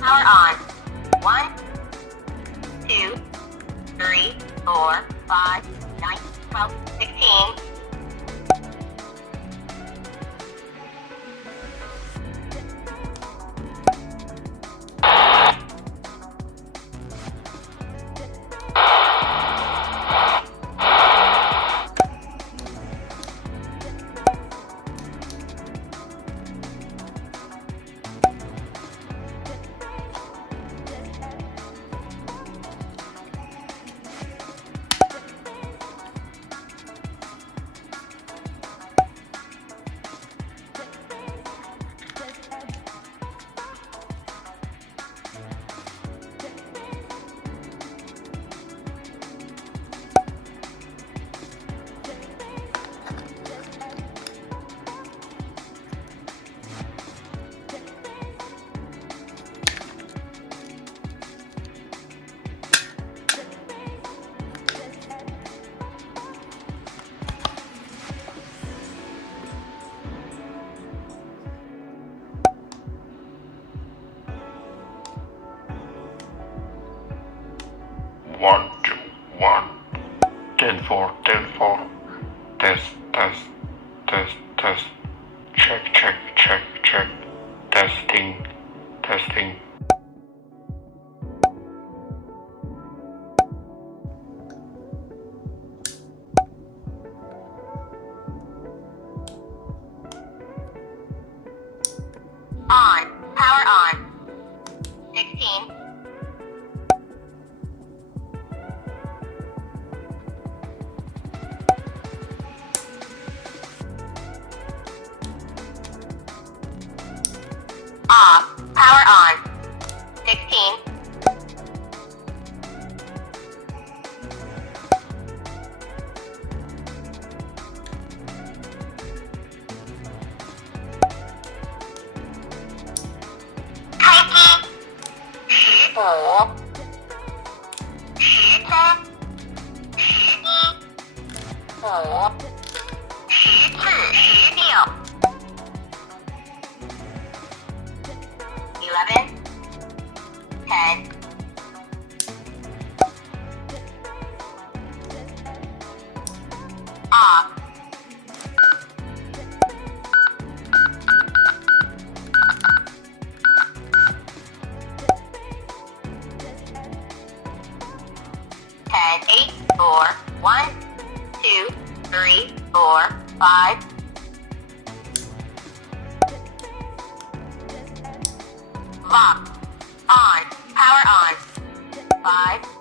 Power on. 1, 2, 3, 4, 5, 9, 12, 16. One, two, one. 10 4, 10 4. Test, test, test, test. Check, check, check, check. Testing, testing. On. Power on. 16. Off. Power on. 16. Eleven, 10, off. Ten, 8, 4, 1, 2, 3, 4, 5. Lock. On. Power on. 5,